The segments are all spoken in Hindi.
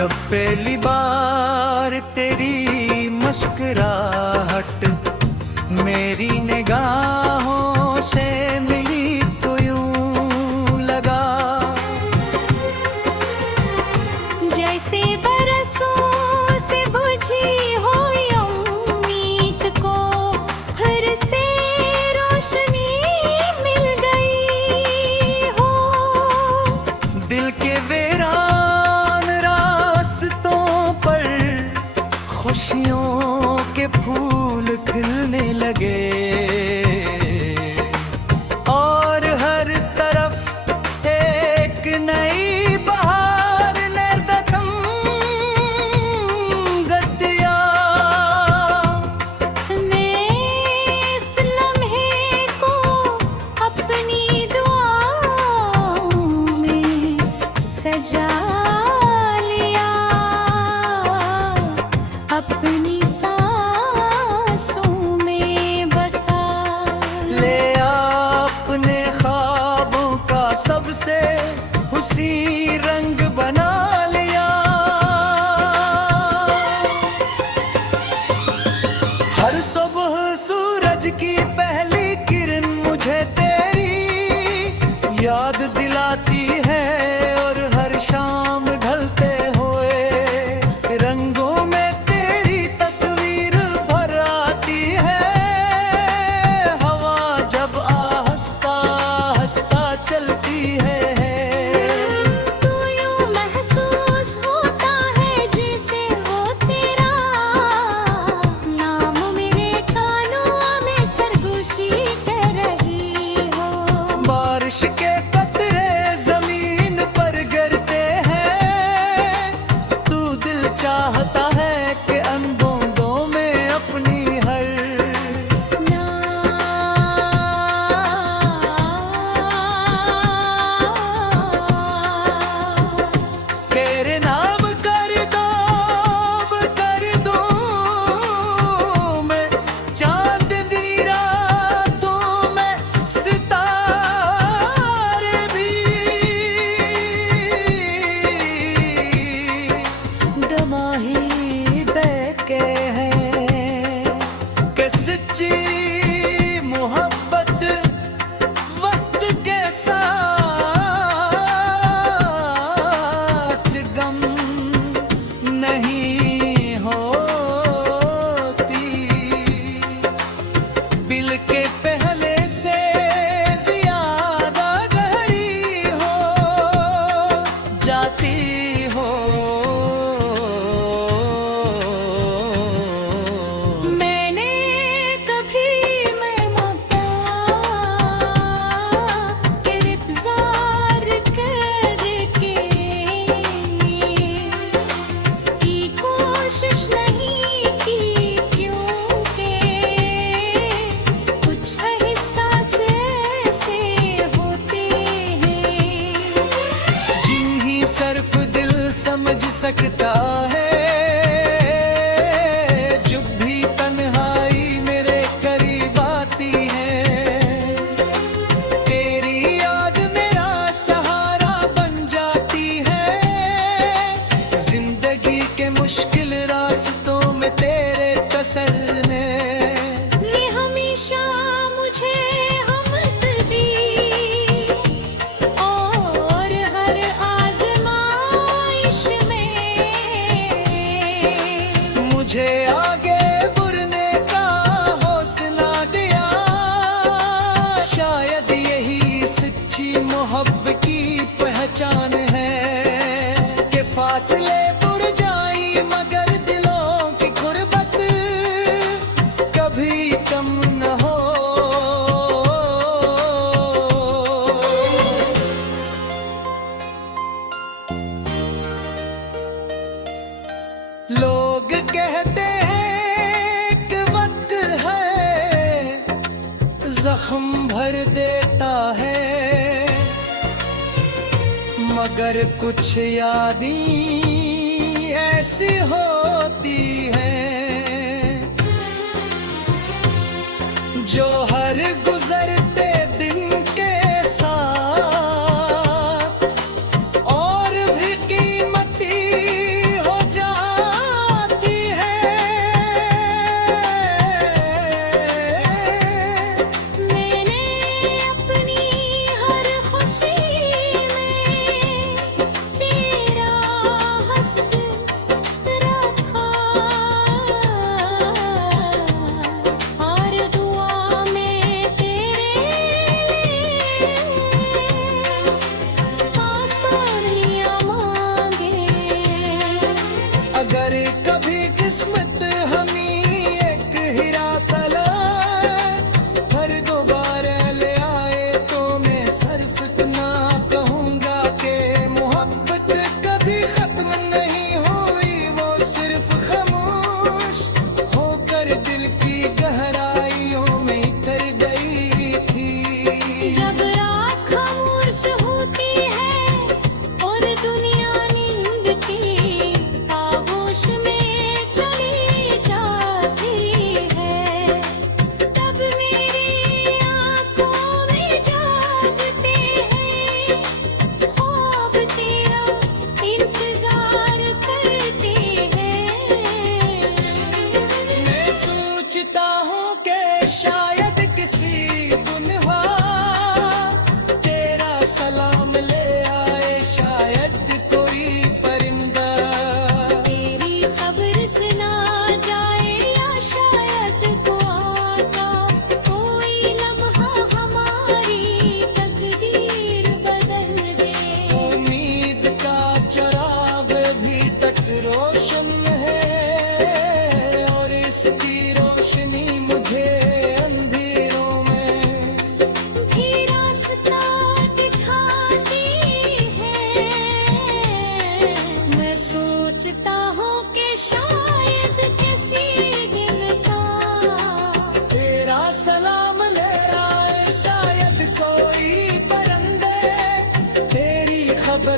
जब पहली बार तेरी मुस्कुराहट मेरी निगाहों से मिली तो यूं लगा जैसे बरसों से बुझी हो उम्मीद को फिर से रोशनी मिल गई हो। दिल के वीरान रास्तों पर खुशियों के फूल खिलने लगे और हर तरफ एक नई बहार ने दम दिया। मैं इस लम्हे को अपनी दुआओं में सजा लिया, अपनी सांसों में बसा। ले अपने ख्वाबों का सबसे उसी रंग बना लिया। हर सुबह सूरज की पहली किरण मुझे तेरी याद दिलाती है और हर शाम ढलते हुए रंगों में तेरी तस्वीर भर आती है। हवा जब आहिस्ता आहिस्ता चलती है तू यूं महसूस होता है जैसे वो तेरा नाम मेरे कानों में सरगोशी कर रही हो। बारिश के कतरे जमीन पर गिरते हैं, तू दिल चाहता है कि अन बूंदों में अपनी हर तेरे नाम कर दो मैं चांदनी रातों में सितारे भी दमाही बहके हैं कि सच्ची मोहब्बत वक्त के साथ गम नहीं होती। बिल के पहले से ज्यादा गहरी हो जाती हो। मैंने कभी मैं मौका के इंतजार करके की कोशिश नहीं की, क्योंकि कुछ एहसास ऐसे होते हैं जिन्हीं सिर्फ दिल समझ सकता है। जब भी तन्हाई मेरे करीब आती है, तेरी याद मेरा सहारा बन जाती है। जिंदगी के मुश्किल रास्तों में तेरे तसल्ले ये हमेशा मुझे हमदर्दी और हर आज़माइश में मुझे आगे बढ़ने का हौसला दिया। शायद यही सच्ची मोहब्बत की पहचान है कि फासले बुरजाई मगर दिलों की गुर्बत कभी कम न हो। लोग कहते हैं कि वक्त है जख्म भर देता है, मगर कुछ यादें ऐसी होती हैं जो हर गुजरते दिन के साथ और भी कीमती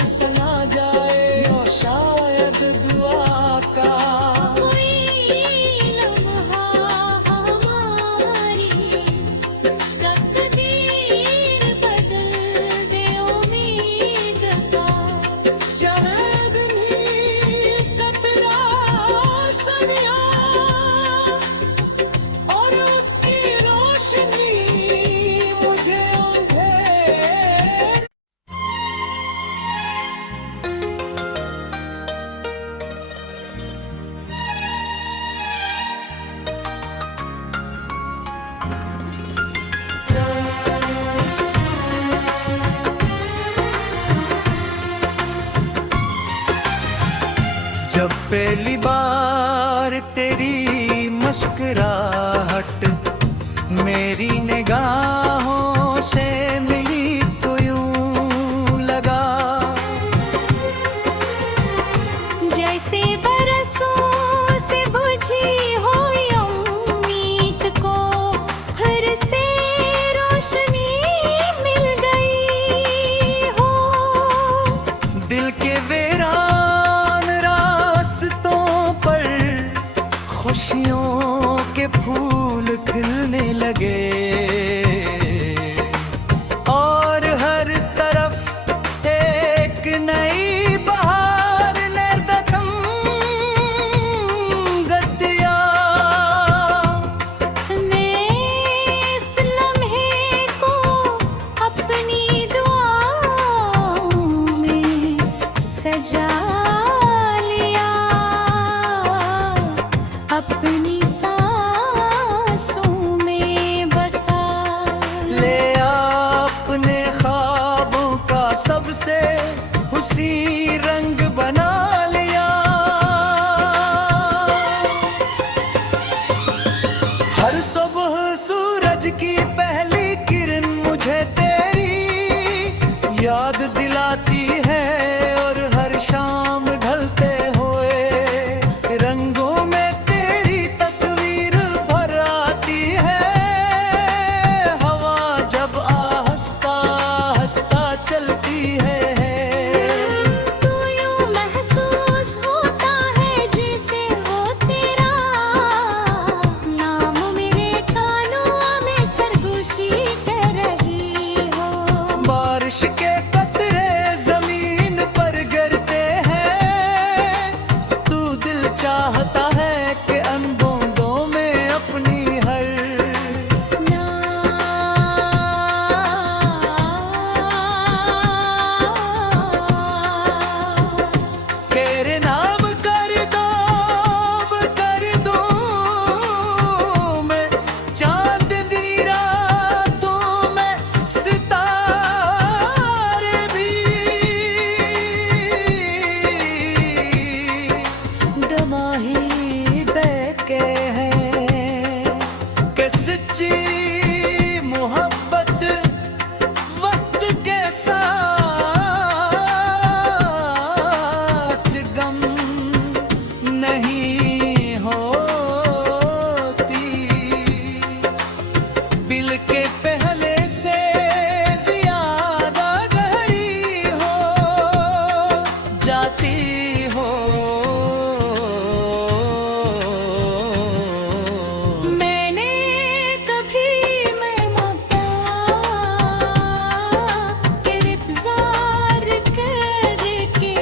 दर्शन आ जाए और शायद दुआ का कोई लम्हा हमारी तकदीर बदल दे उम्मीद का। चाहे दिन ही कतरा सनिया और उसकी रोशनी मुझे अंधेर। जब पहली बार तेरी मुस्कुराहट मेरी निगाहों से मिली तो यूं लगा जैसे बरसों से बुझी हो उम्मीद को फिर से रोशनी मिल गई हो। दिल के वीरान रास्तों पर खुशियों के फूल खिलने लगे और हर तरफ एक नई बहार ने दखम गद्दिया। मैं इस लम्हे को अपनी दुआओं में सजा लिया, अपनी सांसों में बसा ले अपने ख्वाबों का सबसे उसी रंग बना लिया। हर सुबह सूरज की पहली किरण मुझे तेरी याद दिलाती है और हर शाम ढलते हुए रंगों में तेरी तस्वीर भर आती है। हवा जब आहिस्ता आहिस्ता चलती है तू यूं महसूस होता है जैसे वो तेरा नाम मेरे कानों में सरगोशी कर रही हो। बारिश के कतरे जमीन पर गिरते हैं, तू दिल चाहता है कि अनबूंदों में अपनी हर तेरे नाम कर दूं मैं चांद दी रातों में सितारे भी दमाही बहके हैं कि सच्ची मोहब्बत वक्त के साथ गम नहीं होती। बिल के पहले से ज्यादा गहरी हो जाती हो। मैंने कभी मैं मौका के इंतजार करके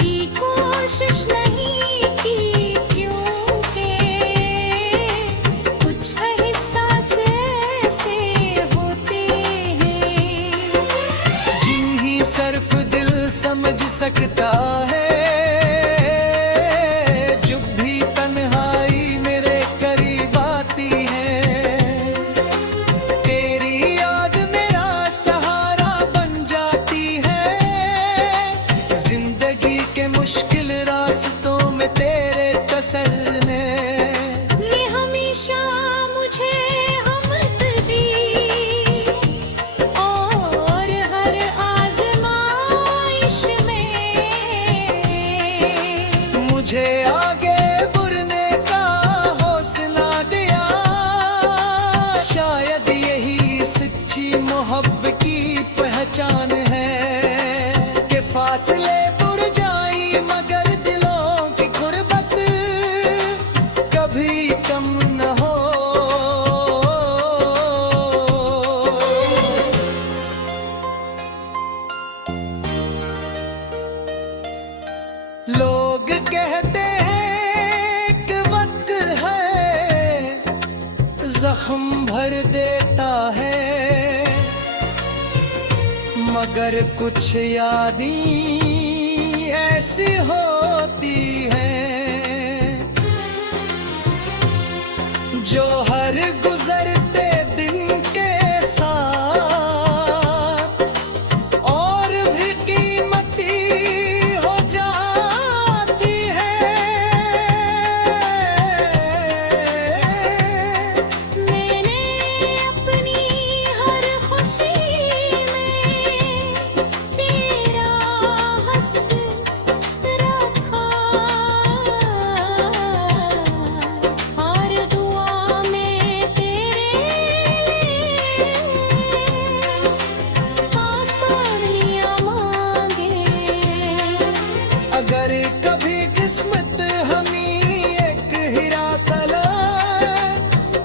की कोशिश नहीं की, क्योंकि कुछ एहसास ऐसे होते हैं जिन्हीं सिर्फ दिल समझ सकता है। जब भी तन्हाई मेरे करीब आती है, तेरी याद मेरा सहारा बन जाती है। जिंदगी के मुश्किल रास्तों में तेरे तसल्ले ने हमेशा मुझे हमत दी और हर आज़माइश में मुझे आगे बढ़ने का हौसला दिया। शायद यही सच्ची मोहब्बत की पहचान मगर कुछ यादें ऐसी होती हैं जो हर गुजरते दिन के साथ और भी कीमती हो जाती है। मैंने अपनी हर खुशी अगर कभी किस्मत हमें एक हीरा सला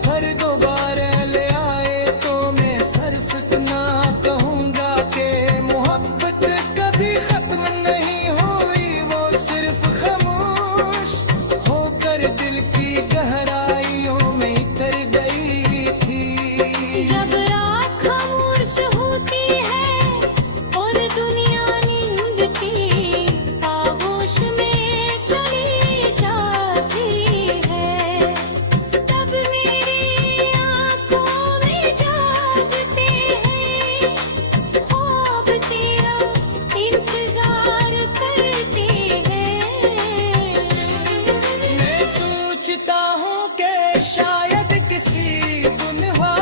हर दोबारा ले आए तो मैं सिर्फ इतना कहूँगा कि मोहब्बत कभी खत्म नहीं हुई, वो सिर्फ खामोश होकर दिल की गहराइयों में उतर गई थी। जब रात खामोश होती है और दुनिया नींद की आगोश में चली जाती है, तब मेरी आंखों में जागते हैं ख्वाब तेरा इंतजार करते हैं। मैं सोचता हूँ कि शायद किसी गुनहा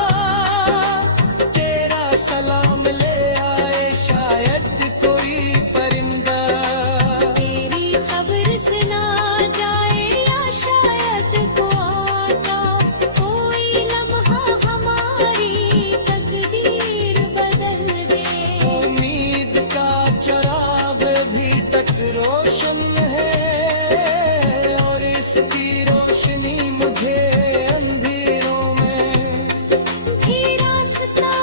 तेरा सलाम ले आए, शायद कोई परिंदा तेरी खबर सुना जाए या शायद को आता कोई लम्हा हमारी तकदीर बदल दे। उम्मीद का चिराग भी तक रोशन है और इसकी रोशनी मुझे अंधेरों में भी रास्ता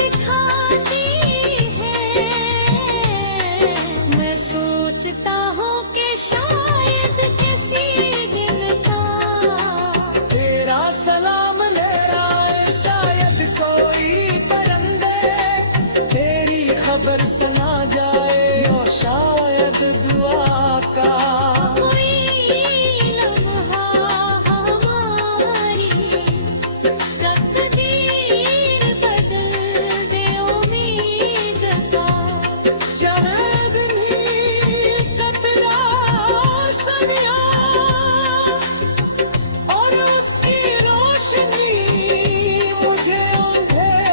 दिखाती है। मैं सोचता हूँ कि शायद किसी दिन का तेरा सलाम ले आए, शायद कोई परिंदे तेरी खबर सुना जाए और शायद दुआ का कोई लम्हा हमारी तकदीर बदल दे। उम्मीद का चांद ही कतरा सनिया और उसकी रोशनी मुझे अंधेर।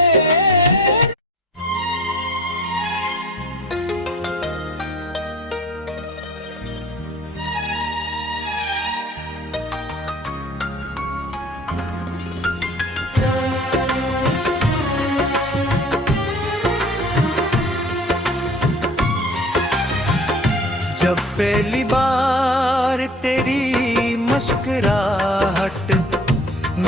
जब पहली बार तेरी मुस्कुराहट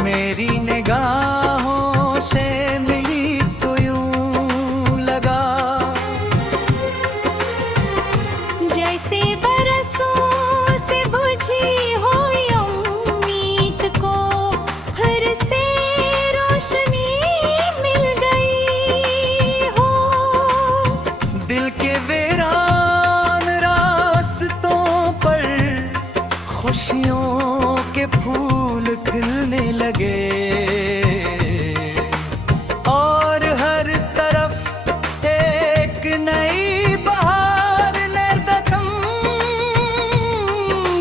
मेरी निगाहों से मिली तो यूं लगा जैसे बरसों से बुझी हुई उम्मीद को फिर से रोशनी मिल गई हो। दिल के वीरान रास्तों पर खुशियों के फूल खिलने लगे और हर तरफ एक नई बहार ने दखम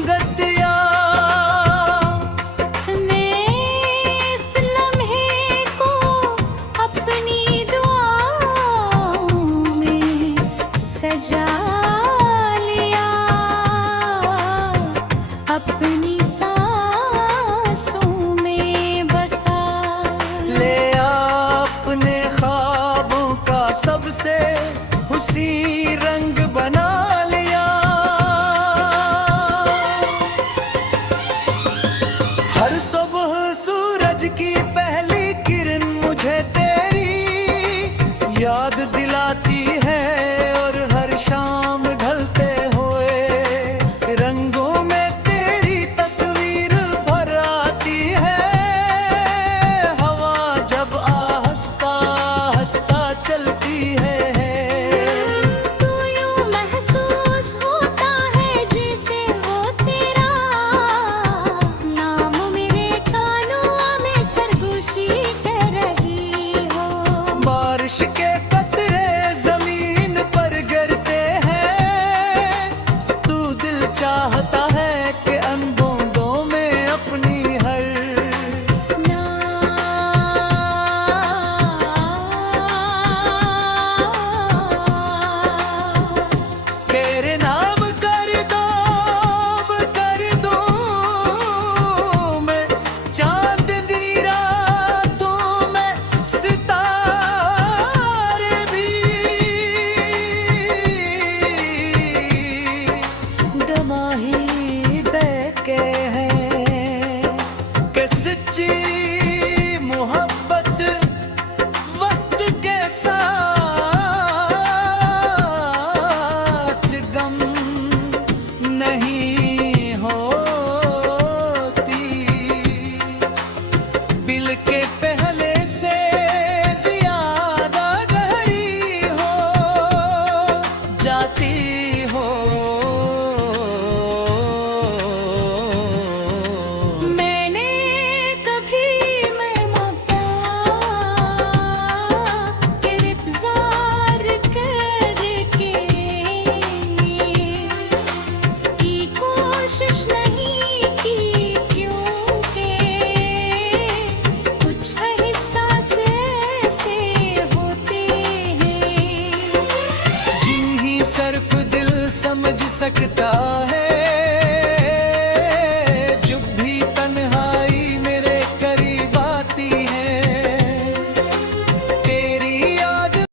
गद्दिया। मैं इस लम्हे को अपनी दुआओं में सजा लिया, अपनी सांसों में बसा ले अपने ख्वाबों का सबसे उसी रंग बना लिया। हर सुबह सूरज की पहली किरण मुझे तेरी याद दिलाती है और हर शाम ढलते हुए रंगों में तेरी तस्वीर भर आती है। हवा जब आहिस्ता आहिस्ता चलती है बारिश के कतरे जमीन पर गिरते हैं, तू दिल चाहता है कि अन बूंदों में अपनी हर तेरे नाम कर दूं मैं चांदनी रातों में सितारे भी दमाही बहके हैं कि सच्ची मोहब्बत वक्त के साथ गम नहीं होती, बिल के पहले से ज्यादा गहरी हो जाती हो। मैंने कभी मैं मौका गिरफ्तार करके की कोशिश नहीं की, क्योंकि कुछ एहसास ऐसे होते हैं जिन्हीं सिर्फ दिल समझ सकता